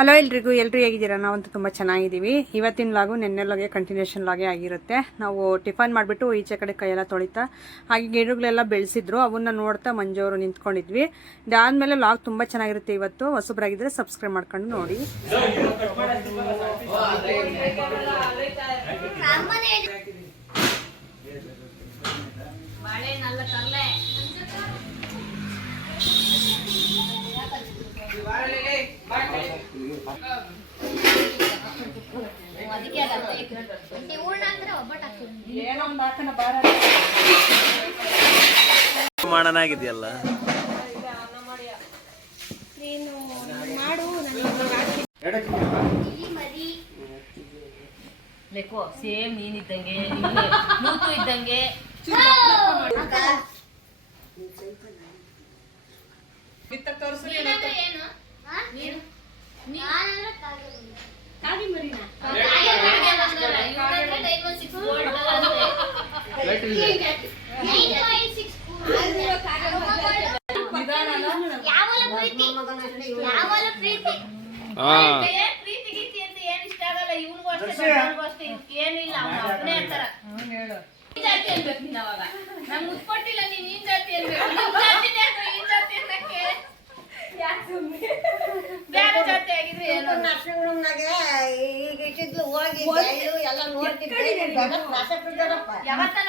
Hello ಎಲ್ರಿಗೂ ಹೇಗಿದ್ದೀರಾ? ನಾವಂತೂ ತುಂಬ ಚೆನ್ನಾಗಿದ್ದೀವಿ. ಇವತ್ತಿನ ಲಾಗು ನೆನ್ನೆಲ್ಲಾಗೆ ಕಂಟಿನ್ಯೂಷನ್ ಲಾಗೆ ಆಗಿರುತ್ತೆ. ನಾವು ಟಿಫನ್ ಮಾಡಿಬಿಟ್ಟು ಈಚೆ ಕಡೆ ಕೈಯೆಲ್ಲ ತೊಳಿತಾ ಹಾಗೆ ಗಿಡಗಳೆಲ್ಲ ಬೆಳೆಸಿದ್ರು, ಅವನ್ನ ನೋಡ್ತಾ ಮಂಜವರು ನಿಂತ್ಕೊಂಡಿದ್ವಿ. ಇದಾದಮೇಲೆ ಲಾಗ್ ತುಂಬ ಚೆನ್ನಾಗಿರುತ್ತೆ. ಇವತ್ತು ಹೊಸಬ್ರಾಗಿದ್ದರೆ ಸಬ್ಸ್ಕ್ರೈಬ್ ಮಾಡ್ಕೊಂಡು ನೋಡಿ. ಮಾಡನಾಗಿದೆಯಲ್ಲ ನೀನು ಮಾಡು, ಲೆಕ್ಕೋ ಸೇಮ್ ನೀನಿದ್ದಂಗೆ ಮೂತು ಇದ್ದಂಗೆ ಏನಿಲ್ಲ ಅವನೇ ಅಂತಾರ ಜಾತಿ ಅನ್ಬೇಕು ನೀನ್ ಅವಾಗ ನಂಗೆ ಮುತ್ಕೊಟ್ಟಿಲ್ಲ ನೀನ್ ಈ ಜಾತಿ ಅನ್ಬೇಕು ಈ ಜಾತಿ ಅನ್ನಕ್ಕೆ ಬೇರೆ ಜಾತಿ ಆಗಿದ್ರೆ ಏನು ಯಾವತ್ತನ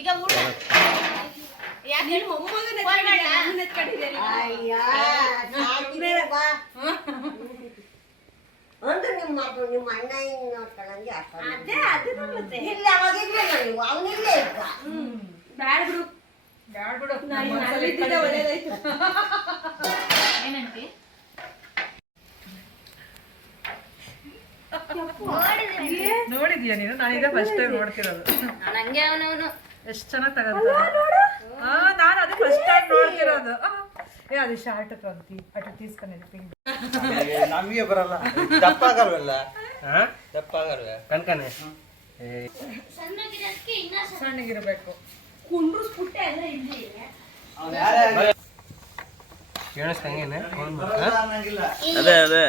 ಈಗ ಊಟ ಯಾಕೆ ಅಂದ್ರೆ ನಿಮ್ಮ ಅಣ್ಣ ಹಿಂಗ್ ನೋಡ್ಕೊಳ್ಳಂಗೆ ಇಲ್ಲ ಅವಾಗಿರ್ಲಿಲ್ಲ ನೀವು ಅವನಿಲ್ಲೇ ಇದ್ದ ಬ್ಯಾಡ ಬಿಡು ಏನಂತಿ ನೋಡಿದ್ಯಾ ನೀನು? ನಾನೀಗ ಫಸ್ಟ್ ಟೈಮ್ ನೋಡ್ತಿರೋದು. ನಾನು ಹಂಗೆ ಅವನವನು ಎಷ್ಟು ಚೆನ್ನಾಗಿ ತಗೊಂಡ. ನಾನು ಅದು ಫಸ್ಟ್ ಟೈಮ್ ನೋಡ್ತಿರೋದು. ಅದು ಶಾರ್ಟ್ ಅటు తీసుకొని ನಮಗೆ ಬರಲ್ಲ. ದಪ್ಪ ಆಗಲ್ವಲ್ಲ? ದಪ್ಪ ಆಗಲ್ವ ಕನ್ಕನೆ ಸಣ್ಣಗಿರಬೇಕು. ಕೇಳಿಸ್ಕಂಗೇನೆ ಅದೇ ಅದೇ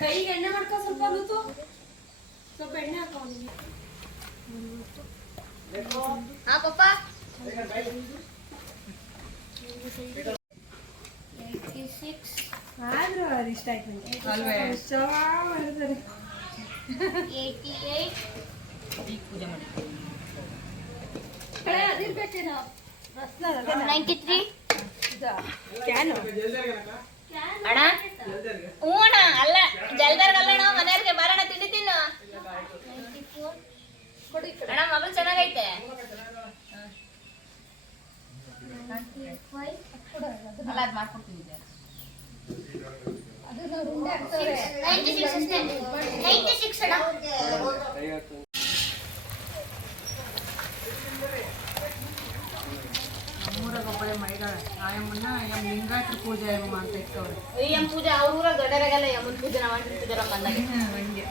ಕೈಗೆ ಎಣ್ಣೆ ಮಾಡ್ಕೊ, ಸ್ವಲ್ಪ ಎಣ್ಣೆ ಹಾಕೋ ಅವನಿಗೆ. ಹಾ ಪಪ್ಪ ಆದ್ರೂ ಅದು ಇಷ್ಟ ಆಯ್ತು ಅಲ್ವೇ? ಪೂಜೆ ಮಾಡಿ ಅದಿರ್ಬೇಕೇನೋ. ಅಣ್ಣ ಹ್ಞೂ ಅಣ್ಣ ಅಲ್ಲ ಜಲ್ದರ್ಗಲ್ಲಣ್ಣ ಮನೆಯವ್ರಿಗೆ ಬರೋಣ ತಿಂಡಿ ತಿನ್ನು ಅಣ್ಣ ಮೊಬೈಲ್ ಚೆನ್ನಾಗೈತೆ. ಅಲ್ಲ ಅದು ಮಾಡ್ಕೊಡ್ತೀನಿ. ಊರಾಗೊಬ್ಬಳೆ ಮೈದಾಳೆ ಆಯಮ್ಮನ್ನ ಲಿಂಗಾಯತ್ರ ಪೂಜೆ ಮಾಡ್ತಾ ಇರ್ತವ್ರೆ. ಎಂ ಪೂಜೆ ಅವ್ರ ಊರಾಗ ದೊಡ್ಡರಾಗಲ್ಲ ಯಮ್ಮನ ಪೂಜೆ ನಾವು ಮಾಡ್ತಿದ್ದಾರ ಬಂದಾಗ ಹಂಗೆ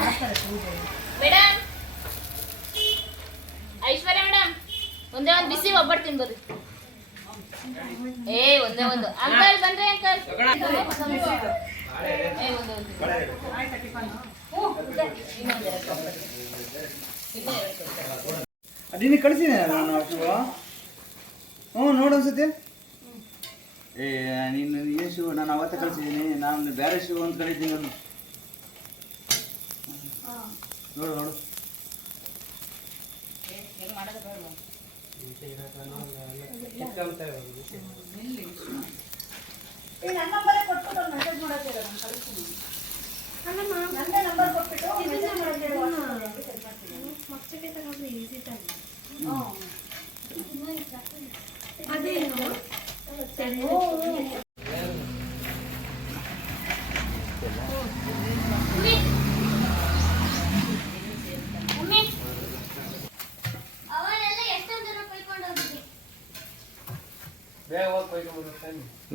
ಮಾಡ್ತಾರೆ ಪೂಜೆ. ಮೇಡಮ್ ಐಶ್ವರ್ಯ ಮೇಡಮ್ ಒಂದೇ ಒಂದು ಬಿಸಿ ಒಬ್ಬಟ್ಟು ತಿನ್ಬರ್ರಿ. ಒಂದೇ ಒಂದು ಅಂಕಲ್ ಬಂದ್ರೆ ಅಂಕಲ್ ಅದಿನ ಕಳಿಸಿದೆ ನಾನು ಶಿವ. ಹ್ಞೂ ನೋಡು ಅನ್ಸುತ್ತೆ. ನೀನು ಏನು ಶಿವ ನಾನು ಅವತ್ತೇ ಕಳಿಸಿದ್ದೀನಿ. ನಾನು ಬೇರೆ ಶಿವ ಅಂತ ಕಳಿದ್ದೀನಿ. ನೋಡು ನೋಡು ನನ್ನ ನಂಬರೇ ಕೊಟ್ಬಿಟ್ಟು ಮೆಸೇಜ್ ಮಾಡೋದಿಲ್ಲ. ನನ್ನ ನಂಬರ್ ಕೊಟ್ಬಿಟ್ಟು ಮೆಸೇಜ್ ಮಾಡೋದಿಲ್ಲ. ಮಕ್ಕಳಿಗೆ ತಗೊಂಡ್ರೆ ಈಸಿ ತಾನೆ. ಅದೇನು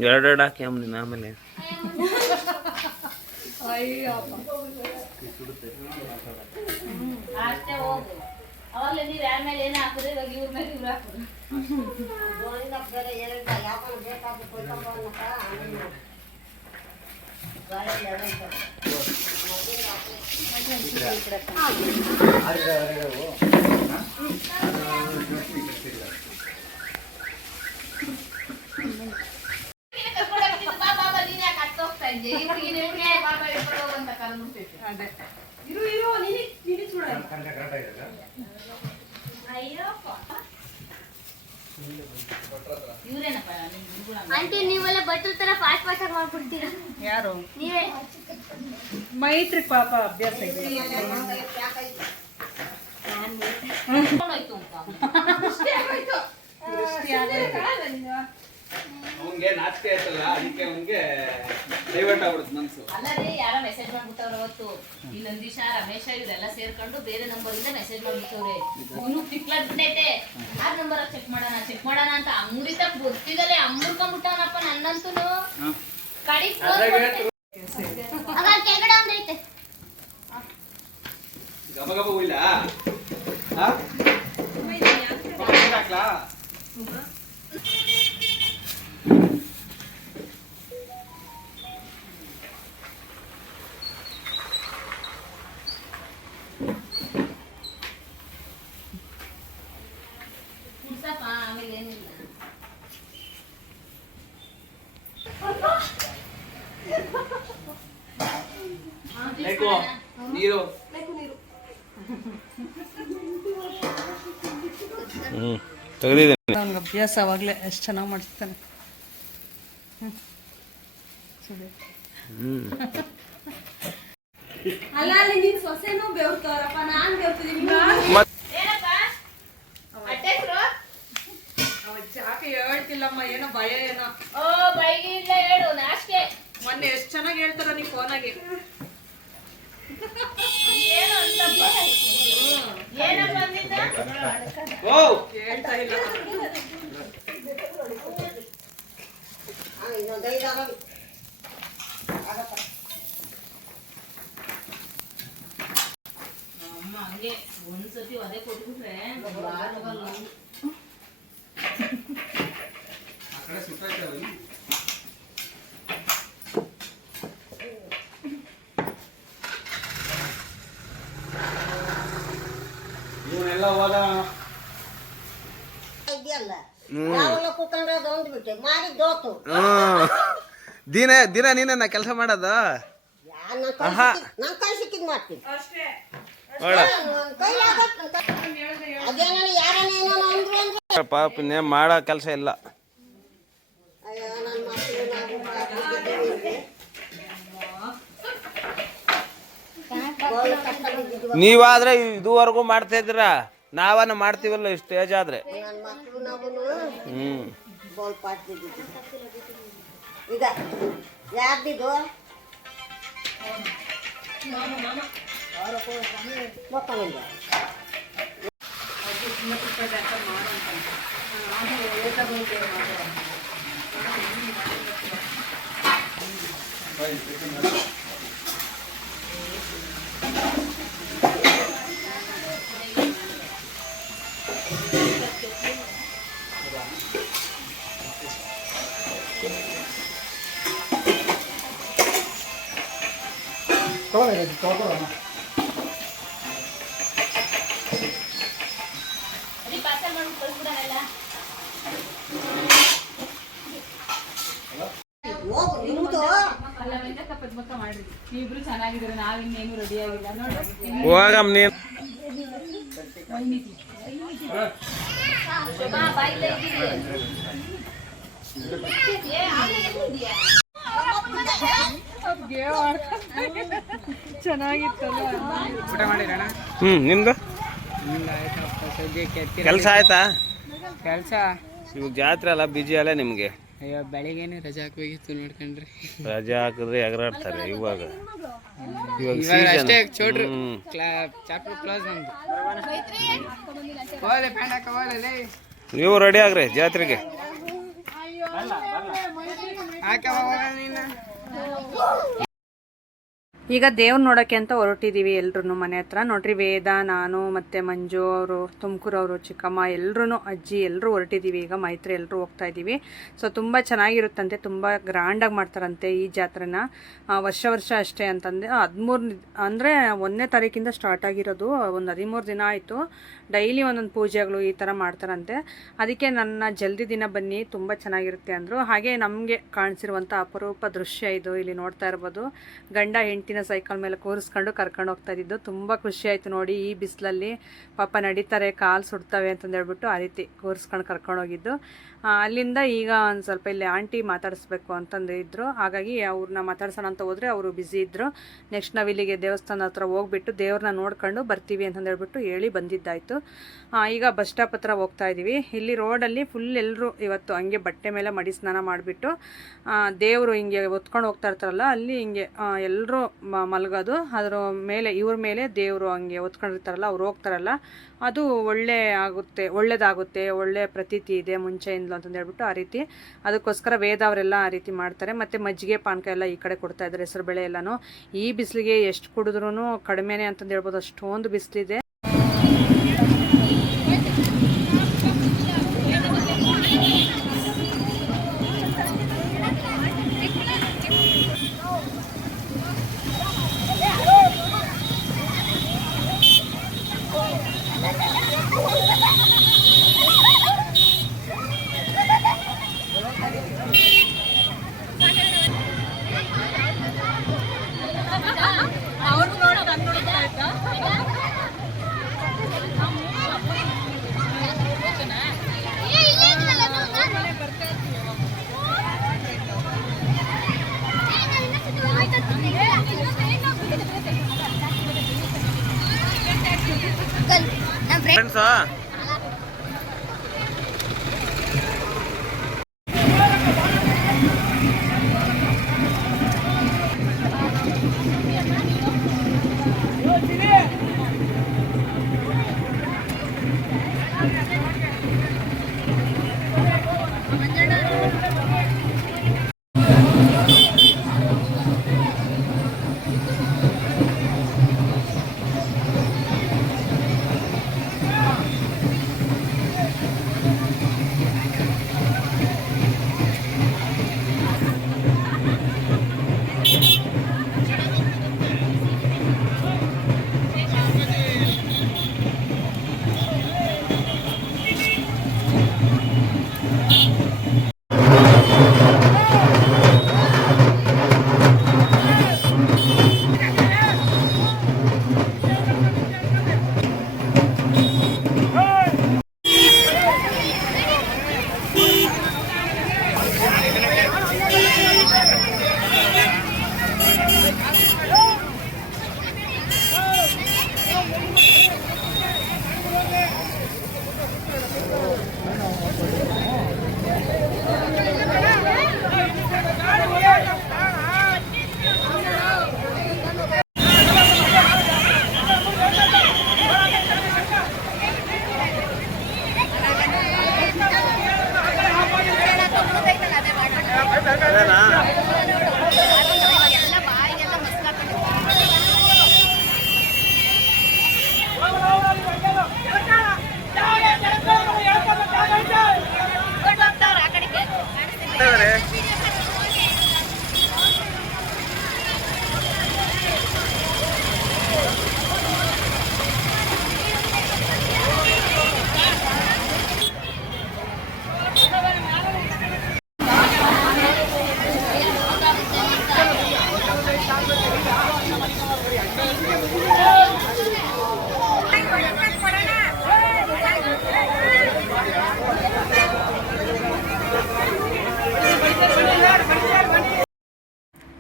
ಎರಡೆರಡು ಹಾಕಿ ಅಮ್ಮನ ಆಮೇಲೆ ಅಷ್ಟೇ ಹೋಗು. ಅವಾಗಲೇ ನೀವು ಯಾರ ಮೇಲೆ ಏನು ಹಾಕಿದ್ರೆ ಇವಾಗ ಇವ್ರ ಮೇಲೆ ಇವ್ರು ಹಾಕೋದು. ಗೋವಿಂದ ಬೇರೆ ಹೇಳಿದ ಯಾವಾಗ ಬೇಕಾದ್ರೂ ಕೊಯ್ಕೊಂಬನ್ನಪ್ಪ ಆಮೇಲೆ ಗಾಳಿ ಎಳೆಯುತ್ತೆ. ಕರ್ಕೊಂಡು ಹೋಗ್ತಿದ್ದು, ಬಾ ಬಾಬಾ ನೀನ್ ಯಾಕೆ ಹತ್ತು ಹೋಗ್ತಾ ಇದ್ದೆ? ಈ ಹುಡುಗಿನ ಇವ್ರಿಗೆ ಬಾಬಾ ಹಿಡ್ಕೊಂಡು ಹೋಗು ಅಂತ ಕರೆದ್ಬಿಟ್ಟಿದ್ದೆ. ಅದೇ ಅಯ್ಯಪ್ಪ ಇವ್ರೇನಪ್ಪ ನಿಮ್ ಗುರುಗಳ ಆಂಟಿ ನೀವೆಲ್ಲ ಬಟ್ಟಲ್ ತರ ಫಾಸ್ಟ್ ಫಾಸ್ಟ್ ಆಗಿ ಮಾಡ್ಬಿಡ್ತೀರಾ ಯಾರು ನೀವೇ ಮೈತ್ರಿ ಪಾಪ ಅಭ್ಯಾಸ ಇದೆ. ಹೋಯ್ತು ಅಂತ ಅವನ್ಗೆ ನಾಚಿಕೆ ಆಯ್ತಲ್ಲ ಅದಕ್ಕೆ ಅವನ್ಗೆ ಡೈವರ್ಟ್ ಆಗ್ಬಿಡುತ್ತೆ ಮನ್ಸು. ಅಲ್ಲದೆ ಯಾರ ಮೆಸೇಜ್ ಮಾಡ್ಬಿಟ್ಟವ್ರೆ ಅವತ್ತು ಈ ನಂದೀಶ ರಮೇಶ ಇವರೆಲ್ಲ ಸೇರ್ಕೊಂಡು ಬೇರೆ ನಂಬರ್ ಇಂದ ಮೆಸೇಜ್ ಮಾಡ್ಬಿಟ್ಟವ್ರೆ. ಅವನು ತಿಕ್ಲಾಡ್ಬಿಟ್ಟೈತೆ ಯಾರ ನಂಬರ್ ಚೆಕ್ ಮಾಡೋಣ ಅಂತ ಅಂಗಡಿತ ಗೊತ್ತಿದಲೆ ಅಮ್ಮುರ್ಕೊಂಡ್ಬಿಟ್ಟವನಪ್ಪ ನನ್ನಂತೂ ಕಡಿ ಅವಾಗ ಕೆಳಗಡೆ ಒಂದೈತೆ ಗಬ ಗಬ ಹೋಯ್ಲ ಹಾಕ್ಲಾ ಕುಡ್ಸಪ್ಪ ಆಮೇಲೆ ಏನಿಲ್ಲ. ನೀರು ತೆಗೆದಿದ್ದೀನಿ. ಅವ್ನಿಗೆ ಅಭ್ಯಾಸ ಅವಾಗಲೇ ಎಷ್ಟು ಚೆನ್ನಾಗಿ ಮಾಡಿಸ್ತಾನೆ. ಅಲ್ಲ ಅಲ್ಲಿ ನಿನ್ ಸೊಸೆನೂ ಬೆವ್ತವ್ರಪ್ಪ ನಾನ್ ಬೆವ್ತಿದೀನಿ ಏನಪ್ಪ ಅಟ್ಟೆಸ್ರು ಯಾಕೆ ಹೇಳ್ತಿಲ್ಲಮ್ಮ, ಏನೋ ಭಯ ಏನೋ. ಓ ಬೈಗಿ ಇಲ್ಲ ಹೇಳು ನಾಶ್ಕೆ ಮೊನ್ನೆ ಎಷ್ಟು ಚೆನ್ನಾಗಿ ಹೇಳ್ತಾರ ನೀ ಫೋನಾಗೆ. ಏನು ಅಂತಪ್ಪ ಏನಪ್ಪ ಅಂದಿದ್ದ ಓ ಹೇಳ್ತಾ ಇಲ್ಲ. ಇನ್ನೊಂದು 5 ಆಗಲಿ. ಅಮ್ಮ ಹಂಗೆ ಒಂದ್ಸತಿ ಅದೇ ಕೊಟ್ಬಿಟ್ರೆ ಬಾರಲ್ಲ. ಆ ಕಡೆ ಸುತ್ತಾಯ್ತವ ಇವನೆಲ್ಲ ಹೋದ ಇದೆಯಲ್ಲ ನಾವೆಲ್ಲ ಕೂತ್ಕೊಂಡ್ರೆ ಅದು ಅಂದ್ಬಿಟ್ಟೆ ಮಾಡಿದ್ದೋತು. ದಿನ ನೀನ ಕೆಲಸ ಮಾಡೋದ ನನ್ ಕೈ ಸಿಕ್ಕಿದ್ ಮಾಡ್ತೀನಿ ಅದೇನೋ ಯಾರನ್ನೇನೋ ಅಂದ್ರು ಅಂದ್ರೆ ಪಾಪ ಮಾಡೋ ಕೆಲಸ ಇಲ್ಲ. ಅಯ್ಯೋ ನನ್ನ ಮಕ್ಕಳು ನಾವು ಕಷ್ಟ ಬಿದ್ದಿದ್ವಿ. ನೀವಾದ್ರೆ ಇದುವರೆಗೂ ಮಾಡ್ತಾ ಇದ್ದೀರಾ, ನಾವನ್ನ ಮಾಡ್ತೀವಲ್ಲ ಇಷ್ಟು ಏಜ್ ಆದ್ರೆ. ನನ್ನ ಮಕ್ಕಳು ನಾವು ಹ್ಮ್ ಬೋಲ್ ಪಾಟ್ ಬಿದ್ದಿದ್ವಿ. ಈಗ ಯಾರ್ದಿದು ಮಕ್ಕಳಿಂದ ಪಾರ್ಸಲ್ ಮಾಡಿ ಕಳ್ಸ್ಬಿಡಲ್ಲ. ಹೋಗು ನಿಮ್ದು ಇಬ್ರು ಚೆನ್ನಾಗಿದ್ರೆ ನಾವಿನ್ನೇನು ರೆಡಿ ಆಗಿಲ್ಲ ನೋಡು. ಹೋಗಮ್ ನೀನು ಶೋಭಾ ಬಾಯ್ಲೆ ಇದ್ದೀವಿ. ಏ ಆಮೇಲೆ ಎಲ್ಲಿದ್ಯಾ? ಚೆನ್ನಾಗಿತ್ತಲ್ಲ. ಊಟ ಮಾಡಿರೋಣ ನಿಮ್ದು ಕೆಲಸ ಆಯ್ತಾ? ಕೆಲಸ ಇವಾಗ ಜಾತ್ರೆ ಅಲ್ಲ, ಬಿಜಿ ಅಲ್ಲ ನಿಮ್ಗೆ. ಅಯ್ಯೋ ಬೆಳಿಗ್ಗೆನೆ ರಜಾ ಹಾಕೋಗಿತ್ತು ನೋಡ್ಕೊಂಡ್ರಿ. ರಜೆ ಹಾಕಿದ್ರೆ ಎಗರಾಡ್ತಾರೆ ಇವಾಗ ಅಷ್ಟೇ ಚೋಡ್ರು ಚಾಪ್ಟರ್ ಕ್ಲೋಸ್ ನಮ್ದು. ಹೋಲೆ ಪ್ಯಾಂಟ್ ಹಾಕ ಹೋಲೇ ನೀವು ರೆಡಿ ಆಗ್ರಿ ಜಾತ್ರೆಗೆ. ಹಾಕ ಹೋಗ ನೀನು. ಈಗ ದೇವ್ರ ನೋಡೋಕ್ಕೆ ಅಂತ ಹೊರಟಿದ್ದೀವಿ ಎಲ್ರೂ ಮನೆ ಹತ್ರ. ನೋಡ್ರಿ ವೇದ, ನಾನು ಮತ್ತು ಮಂಜು ಅವರು, ತುಮಕೂರವರು, ಚಿಕ್ಕಮ್ಮ ಎಲ್ಲರೂ, ಅಜ್ಜಿ ಎಲ್ಲರೂ ಹೊರಟಿದ್ದೀವಿ. ಈಗ ಮೈತ್ರಿ ಎಲ್ಲರೂ ಹೋಗ್ತಾ ಇದ್ದೀವಿ. ಸೊ ತುಂಬ ಚೆನ್ನಾಗಿರುತ್ತಂತೆ, ತುಂಬ ಗ್ರ್ಯಾಂಡಾಗಿ ಮಾಡ್ತಾರಂತೆ ಈ ಜಾತ್ರೆನ. ವರ್ಷ ಅಷ್ಟೇ ಅಂತಂದೆ 13 ಅಂದರೆ 1ನೇ ತಾರೀಕಿಂದ ಸ್ಟಾರ್ಟ್ ಆಗಿರೋದು. ಒಂದು 13 ದಿನ ಆಯಿತು. ಡೈಲಿ ಒಂದೊಂದು ಪೂಜೆಗಳು ಈ ಥರ ಮಾಡ್ತಾರಂತೆ. ಅದಕ್ಕೆ ನನ್ನ ಜಲ್ದಿ ದಿನ ಬನ್ನಿ, ತುಂಬ ಚೆನ್ನಾಗಿರುತ್ತೆ ಅಂದರು. ಹಾಗೆ ನಮಗೆ ಕಾಣಿಸಿರುವಂಥ ಅಪರೂಪ ದೃಶ್ಯ ಇದು. ಇಲ್ಲಿ ನೋಡ್ತಾ ಇರ್ಬೋದು, ಗಂಡ ಹೆಂಡ್ತಿನ ಸೈಕಲ್ ಮೇಲೆ ಕೂರಿಸ್ಕೊಂಡು ಕರ್ಕೊಂಡು ಹೋಗ್ತಾ ಇದ್ದಿದ್ದು. ತುಂಬ ಖುಷಿ ಆಯಿತು ನೋಡಿ. ಈ ಬಿಸಿಲಲ್ಲಿ ಪಾಪ ನಡೀತಾರೆ, ಕಾಲು ಸುಡ್ತವೆ ಅಂತಂದು ಹೇಳ್ಬಿಟ್ಟು ಆ ರೀತಿ ಕೂರಿಸ್ಕೊಂಡು ಕರ್ಕೊಂಡು ಹೋಗಿದ್ದು. ಅಲ್ಲಿಂದ ಈಗ ಒಂದು ಸ್ವಲ್ಪ ಇಲ್ಲಿ ಆಂಟಿ ಮಾತಾಡಿಸ್ಬೇಕು ಅಂತಂದು ಇದ್ದರು. ಹಾಗಾಗಿ ಅವ್ರನ್ನ ಮಾತಾಡ್ಸೋಣ ಅಂತ ಹೋದರೆ ಅವರು ಬ್ಯುಸಿ ಇದ್ದರು. ನೆಕ್ಸ್ಟ್ ನಾವು ಇಲ್ಲಿಗೆ ದೇವಸ್ಥಾನ ಹತ್ರ ಹೋಗ್ಬಿಟ್ಟು ದೇವ್ರನ್ನ ನೋಡ್ಕೊಂಡು ಬರ್ತೀವಿ ಅಂತಂದು ಹೇಳ್ಬಿಟ್ಟು ಹೇಳಿ ಬಂದಿದ್ದಾಯಿತು. ಈಗ ಬಸ್ ಸ್ಟಾಪ್ ಹತ್ರ ಹೋಗ್ತಾ ಇದ್ದೀವಿ. ಇಲ್ಲಿ ರೋಡಲ್ಲಿ ಫುಲ್ ಎಲ್ಲರೂ ಇವತ್ತು ಹಂಗೆ ಬಟ್ಟೆ ಮೇಲೆ ಮಡಿ ಸ್ನಾನ ಮಾಡಿಬಿಟ್ಟು ದೇವರು ಹಿಂಗೆ ಹೊತ್ಕೊಂಡು ಹೋಗ್ತಾ ಇರ್ತಾರಲ್ಲ, ಅಲ್ಲಿ ಹಿಂಗೆ ಎಲ್ಲರೂ ಮಲಗೋದು. ಅದರ ಮೇಲೆ ಇವ್ರ ಮೇಲೆ ದೇವರು ಹಂಗೆ ಹೊತ್ಕೊಂಡಿರ್ತಾರಲ್ಲ, ಅವ್ರು ಹೋಗ್ತಾರಲ್ಲ, ಅದು ಒಳ್ಳೇದಾಗುತ್ತೆ, ಒಳ್ಳೆ ಪ್ರತೀತಿ ಇದೆ ಮುಂಚೆಯಿಂದಲೂ ಅಂತಂದು ಹೇಳ್ಬಿಟ್ಟು ಆ ರೀತಿ. ಅದಕ್ಕೋಸ್ಕರ ವೇದ ಅವರೆಲ್ಲ ಆ ರೀತಿ ಮಾಡ್ತಾರೆ. ಮತ್ತು ಮಜ್ಜಿಗೆ ಪಾನಕ ಎಲ್ಲ ಈ ಕಡೆ ಕೊಡ್ತಾ ಇದ್ದಾರೆ, ಹೆಸರು ಬೇಳೆ ಎಲ್ಲನೂ. ಈ ಬಿಸಿಲಿಗೆ ಎಷ್ಟು ಕುಡಿದ್ರೂ ಕಡಿಮೆನೇ ಅಂತಂದು ಹೇಳ್ಬೋದು, ಅಷ್ಟೊಂದು ಬಿಸಿಲಿದೆ. ಫ್ರೆಂಡ್ಸಾ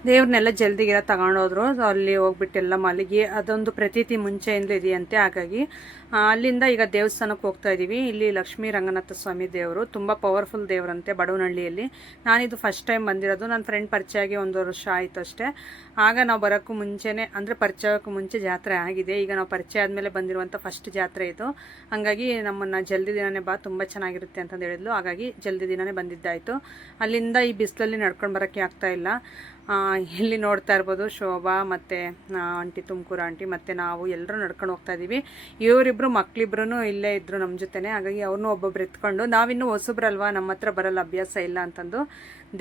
ದೇವ್ರನ್ನೆಲ್ಲ ಜಲ್ದಿಗೆಲ್ಲ ತಗೊಂಡೋದ್ರು. ಸೊ ಅಲ್ಲಿ ಹೋಗ್ಬಿಟ್ಟು ಎಲ್ಲ ಮಲಗಿ, ಅದೊಂದು ಪ್ರತೀತಿ ಮುಂಚೆಯಿಂದಲೂ ಇದೆಯಂತೆ. ಹಾಗಾಗಿ ಅಲ್ಲಿಂದ ಈಗ ದೇವಸ್ಥಾನಕ್ಕೆ ಹೋಗ್ತಾ ಇದ್ದೀವಿ. ಇಲ್ಲಿ ಲಕ್ಷ್ಮೀ ರಂಗನಾಥ ಸ್ವಾಮಿ ದೇವರು ತುಂಬ ಪವರ್ಫುಲ್ ದೇವರಂತೆ ಬಡವನಹಳ್ಳಿಯಲ್ಲಿ. ನಾನಿದು ಫಸ್ಟ್ ಟೈಮ್ ಬಂದಿರೋದು. ನನ್ನ ಫ್ರೆಂಡ್ ಪರಿಚಯ ಆಗಿ 1 ವರ್ಷ ಆಯಿತು ಅಷ್ಟೇ. ಆಗ ನಾವು ಬರೋಕ್ಕೂ ಮುಂಚೆನೇ ಅಂದರೆ ಪರಿಚಯಕ್ಕೂ ಮುಂಚೆ ಜಾತ್ರೆ ಆಗಿದೆ. ಈಗ ನಾವು ಪರಿಚಯ ಆದಮೇಲೆ ಬಂದಿರುವಂಥ ಫಸ್ಟ್ ಜಾತ್ರೆ ಇದು. ಹಾಗಾಗಿ ನಮ್ಮನ್ನು ಜಲ್ದಿ ದಿನನೇ ಬಾ, ತುಂಬ ಚೆನ್ನಾಗಿರುತ್ತೆ ಅಂತಂದು ಹೇಳಿದ್ಲು. ಹಾಗಾಗಿ ಜಲ್ದಿ ದಿನನೇ ಬಂದಿದ್ದಾಯಿತು. ಅಲ್ಲಿಂದ ಈ ಬಿಸಿಲಲ್ಲಿ ನಡ್ಕೊಂಡು ಬರೋಕ್ಕೆ ಆಗ್ತಾಯಿಲ್ಲ. ಇಲ್ಲಿ ನೋಡ್ತಾ ಇರ್ಬೋದು ಶೋಭಾ ಮತ್ತು ಆಂಟಿ, ತುಮಕೂರು ಆಂಟಿ ಮತ್ತು ನಾವು ಎಲ್ಲರೂ ನಡ್ಕೊಂಡು ಹೋಗ್ತಾ ಇದ್ದೀವಿ. ಇವರಿಬ್ಬರು ಮಕ್ಕಳಿಬ್ರು ಇಲ್ಲೇ ಇದ್ದರು ನಮ್ಮ ಜೊತೆನೇ. ಹಾಗಾಗಿ ಅವ್ರನ್ನೂ ಒಬ್ಬೊಬ್ರು ಎತ್ಕೊಂಡು, ನಾವಿನ್ನೂ ಹೊಸಬ್ರಲ್ವ, ನಮ್ಮ ಹತ್ರ ಬರಲ್ಲ, ಅಭ್ಯಾಸ ಇಲ್ಲ ಅಂತಂದು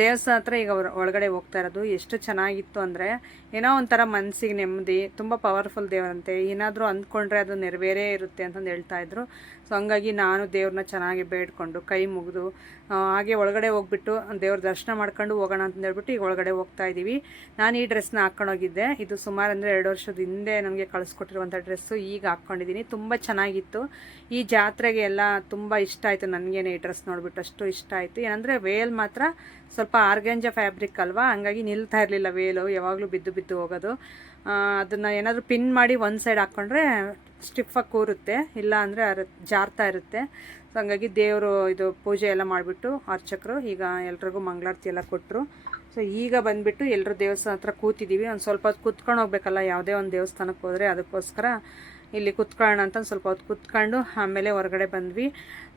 ದೇವಸ್ಥಾನ ಹತ್ರ ಈಗ ಹೊರಗಡೆ ಹೋಗ್ತಾ ಇರೋದು. ಎಷ್ಟು ಚೆನ್ನಾಗಿತ್ತು ಅಂದರೆ ಏನೋ ಒಂಥರ ಮನಸ್ಸಿಗೆ ನೆಮ್ಮದಿ. ತುಂಬ ಪವರ್ಫುಲ್ ದೇವರಂತೆ, ಏನಾದರೂ ಅಂದ್ಕೊಂಡ್ರೆ ಅದು ನೆರವೇರೇ ಇರುತ್ತೆ ಅಂತಂದು ಹೇಳ್ತಾಯಿದ್ರು. ಸೊ ಹಂಗಾಗಿ ನಾನು ದೇವ್ರನ್ನ ಚೆನ್ನಾಗಿ ಬೇಡ್ಕೊಂಡು ಕೈ ಮುಗಿದು ಹಾಗೆ ಒಳಗಡೆ ಹೋಗ್ಬಿಟ್ಟು ದೇವ್ರ ದರ್ಶನ ಮಾಡ್ಕೊಂಡು ಹೋಗೋಣ ಅಂತ ಹೇಳ್ಬಿಟ್ಟು ಈಗ ಒಳಗಡೆ ಹೋಗ್ತಾ ಇದ್ದೀವಿ. ನಾನು ಈ ಡ್ರೆಸ್ನ ಹಾಕ್ಕೊಂಡೋಗಿದ್ದೆ. ಇದು ಸುಮಾರು ಅಂದರೆ 2 ವರ್ಷದ ಹಿಂದೆ ನನಗೆ ಕಳಿಸ್ಕೊಟ್ಟಿರುವಂಥ ಡ್ರೆಸ್ಸು ಈಗ ಹಾಕ್ಕೊಂಡಿದ್ದೀನಿ. ತುಂಬ ಚೆನ್ನಾಗಿತ್ತು. ಈ ಜಾತ್ರೆಗೆ ಎಲ್ಲ ತುಂಬ ಇಷ್ಟ ಆಯಿತು ನನಗೇನೆ. ಈ ಡ್ರೆಸ್ ನೋಡಿಬಿಟ್ಟು ಅಷ್ಟು ಇಷ್ಟ ಆಯಿತು. ಏನಂದರೆ ವೇಲ್ ಮಾತ್ರ ಸ್ವಲ್ಪ ಆರ್ಗ್ಯಾಂಜಾ ಫ್ಯಾಬ್ರಿಕ್ ಅಲ್ವಾ, ಹಂಗಾಗಿ ನಿಲ್ತಾ ಇರಲಿಲ್ಲ ವೇಲು, ಯಾವಾಗಲೂ ಬಿದ್ದು ಬಿದ್ದು ಹೋಗೋದು. ಅದನ್ನು ಏನಾದರೂ ಪಿನ್ ಮಾಡಿ ಒಂದು ಸೈಡ್ ಹಾಕ್ಕೊಂಡ್ರೆ ಸ್ಟಿಫಾಗಿ ಕೂರುತ್ತೆ, ಇಲ್ಲ ಅಂದರೆ ಜಾರ್ತಾ ಇರುತ್ತೆ. ಸೊ ಹಂಗಾಗಿ ದೇವರು ಇದು ಪೂಜೆ ಎಲ್ಲ ಮಾಡಿಬಿಟ್ಟು ಅರ್ಚಕರು ಈಗ ಎಲ್ರಿಗೂ ಮಂಗಳಾರತಿ ಎಲ್ಲ ಕೊಟ್ಟರು. ಸೊ ಈಗ ಬಂದುಬಿಟ್ಟು ಎಲ್ಲರೂ ದೇವಸ್ಥಾನ ಹತ್ರ ಕೂತಿದ್ದೀವಿ. ಒಂದು ಸ್ವಲ್ಪ ಹೊತ್ತು ಕೂತ್ಕೊಂಡು ಹೋಗ್ಬೇಕಲ್ಲ ಯಾವುದೇ ಒಂದು ದೇವಸ್ಥಾನಕ್ಕೆ ಹೋದರೆ, ಅದಕ್ಕೋಸ್ಕರ ಇಲ್ಲಿ ಕೂತ್ಕೊಳ್ಳೋಣ ಅಂತ ಸ್ವಲ್ಪ ಹೊತ್ತು ಕೂತ್ಕೊಂಡು ಆಮೇಲೆ ಹೊರಗಡೆ ಬಂದ್ವಿ.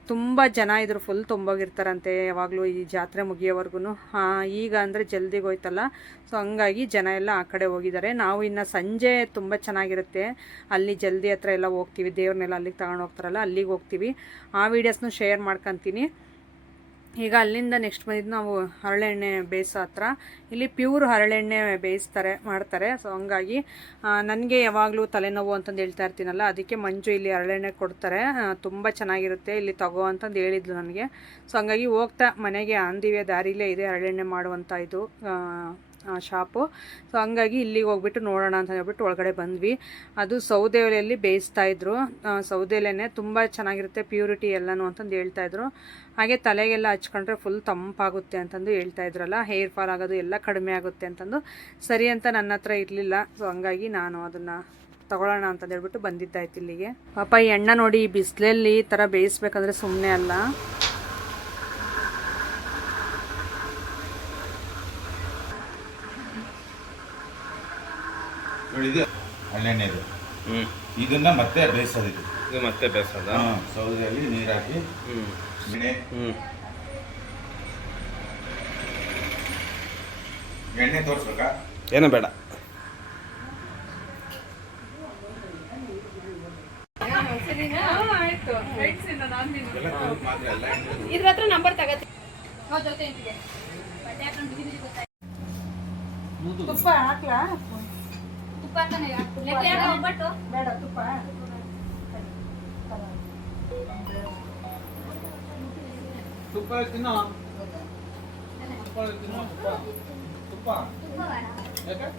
ತುಂಬ ಜನ ಇದ್ರು, ಫುಲ್ ತುಂಬೋಗಿರ್ತಾರಂತೆ ಯಾವಾಗಲೂ ಈ ಜಾತ್ರೆ ಮುಗಿಯೋವರೆಗೂ. ಈಗ ಅಂದರೆ ಜಲ್ದಿಗೆ ಹೋಯ್ತಲ್ಲ, ಸೊ ಹಂಗಾಗಿ ಜನ ಎಲ್ಲ ಆ ಕಡೆ ಹೋಗಿದ್ದಾರೆ. ನಾವು ಇನ್ನು ಸಂಜೆ ತುಂಬ ಚೆನ್ನಾಗಿರುತ್ತೆ, ಅಲ್ಲಿ ಜಲ್ದಿ ಹತ್ರ ಎಲ್ಲ ಹೋಗ್ತೀವಿ, ದೇವ್ರನ್ನೆಲ್ಲ ಅಲ್ಲಿಗೆ ತಗೊಂಡು ಹೋಗ್ತಾರಲ್ಲ ಅಲ್ಲಿಗೆ ಹೋಗ್ತೀವಿ. ಆ ವೀಡಿಯೋಸ್ನು ಶೇರ್ ಮಾಡ್ಕೊತೀನಿ. ಈಗ ಅಲ್ಲಿಂದ ನೆಕ್ಸ್ಟ್ ಬಂದಿದ್ದು ನಾವು ಹರಳೆಣ್ಣೆ ಬೇಯಿಸೋ ಹತ್ರ. ಇಲ್ಲಿ ಪ್ಯೂರ್ ಹರಳೆಣ್ಣೆ ಮಾಡ್ತಾರೆ. ಸೊ ಹಂಗಾಗಿ ನನಗೆ ಯಾವಾಗಲೂ ತಲೆನೋವು ಅಂತಂದು ಹೇಳ್ತಾ ಇರ್ತೀನಲ್ಲ, ಅದಕ್ಕೆ ಮಂಜು ಇಲ್ಲಿ ಹರಳೆಣ್ಣೆ ಕೊಡ್ತಾರೆ, ತುಂಬ ಚೆನ್ನಾಗಿರುತ್ತೆ, ಇಲ್ಲಿ ತಗೋ ಅಂತಂದು ಹೇಳಿದ್ಲು ನನಗೆ. ಸೊ ಹಂಗಾಗಿ ಹೋಗ್ತಾ ಮನೆಗೆ ಆಂದಿವೆ ದಾರಿಲೇ ಇದೆ ಹರಳೆಣ್ಣೆ ಮಾಡುವಂಥ ಇದು ಶಾಪು. ಸೊ ಹಂಗಾಗಿ ಇಲ್ಲಿಗೆ ಹೋಗ್ಬಿಟ್ಟು ನೋಡೋಣ ಅಂತ ಹೇಳ್ಬಿಟ್ಟು ಒಳಗಡೆ ಬಂದ್ವಿ. ಅದು ಸೌದೆ ಒಲೆಯಲ್ಲಿ ಬೇಯಿಸ್ತಾಯಿದ್ರು. ಸೌದೆ ಒಲೆನೇ ತುಂಬ ಚೆನ್ನಾಗಿರುತ್ತೆ, ಪ್ಯೂರಿಟಿ ಎಲ್ಲನೂ ಅಂತಂದು ಹೇಳ್ತಾಯಿದ್ರು. ಹಾಗೆ ತಲೆಗೆಲ್ಲ ಹಚ್ಕೊಂಡ್ರೆ ಫುಲ್ ತಂಪಾಗುತ್ತೆ ಅಂತಂದು ಹೇಳ್ತಾ ಇದ್ರಲ್ಲ, ಹೇರ್ ಫಾಲ್ ಆಗೋದು ಎಲ್ಲ ಕಡಿಮೆ ಆಗುತ್ತೆ ಅಂತಂದು. ಸರಿ ಅಂತ ನನ್ನ ಹತ್ರ ಇರಲಿಲ್ಲ. ಸೊ ಹಂಗಾಗಿ ನಾನು ಅದನ್ನು ತಗೊಳ್ಳೋಣ ಅಂತಂದು ಹೇಳ್ಬಿಟ್ಟು ಬಂದಿದ್ದಾಯ್ತು ಇಲ್ಲಿಗೆ. ಪಾಪ ಈ ಎಣ್ಣೆ ನೋಡಿ, ಈ ಬಿಸಿಲಲ್ಲಿ ಈ ಥರ ಬೇಯಿಸ್ಬೇಕಂದ್ರೆ ಸುಮ್ಮನೆ ಅಲ್ಲ. ಹಳ್ಳೆಣ್ಣೆದು ಇದನ್ನ ಮತ್ತೆ ಬೇಯಿಸೋದಿದೆ. ಇದು ಮತ್ತೆ ಬೇಸದ ಸೌದೆಯಲ್ಲಿ ನೀರು ಹಾಕಿ ಎಣ್ಣೆ ತೋರಿಸ್ಬೇಕಾ? ಏನು ಬೇಡ. ಇದ್ರ ಹತ್ರ ನಂಬರ್ ತಗತ್ತೆ. ತುಪ್ಪ ಹಾಕ್ಲಾ? ತುಪ್ಪ ಹಾಕ್ತಾನೆ ಒಬ್ಬಟ್ಟು ಬೇಡ ತುಪ್ಪ. ತುಪ್ಪ ತಿನ್ನೋ, ತುಪ್ಪ ಯಾಕೆ?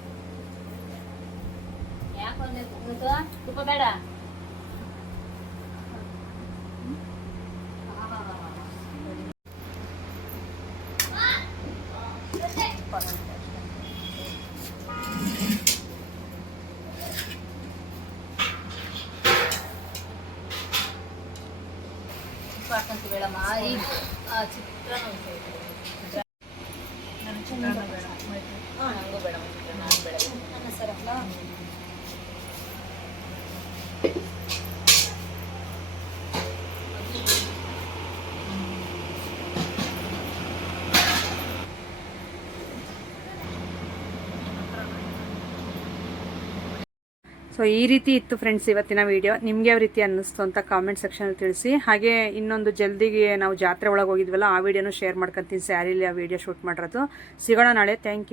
ಯಾಕೊಂಡೆ ತುಪ್ಪ ಬೇಡ. ಪಾಕಂತ ಬೇಡಮ್ಮ, ಈ ಚಿತ್ರಾನ್ನ ನಂಗೂ ಬೇಡ, ನಾನು ಬೇಡ ಸರಲ್ಲ. ಸೊ ಈ ರೀತಿ ಇತ್ತು ಫ್ರೆಂಡ್ಸ್ ಇವತ್ತಿನ ವಿಡಿಯೋ. ನಿಮಗೆ ಯಾವ ರೀತಿ ಅನ್ನಿಸ್ತು ಅಂತ ಕಾಮೆಂಟ್ ಸೆಕ್ಷನಲ್ಲಿ ತಿಳಿಸಿ. ಹಾಗೆ ಇನ್ನೊಂದು ಜಲ್ದಿಗೆ ನಾವು ಜಾತ್ರೆ ಒಳಗೆ ಹೋಗಿದ್ವಲ್ಲ, ಆ ವಿಡಿಯೋನು ಶೇರ್ ಮಾಡ್ಕೊತೀನಿ. ಸ್ಯಾರಿಲಿ ಆ ವಿಡಿಯೋ ಶೂಟ್ ಮಾಡಿರೋದು. ಸಿಗೋಣ ನಾಳೆ. Thank you.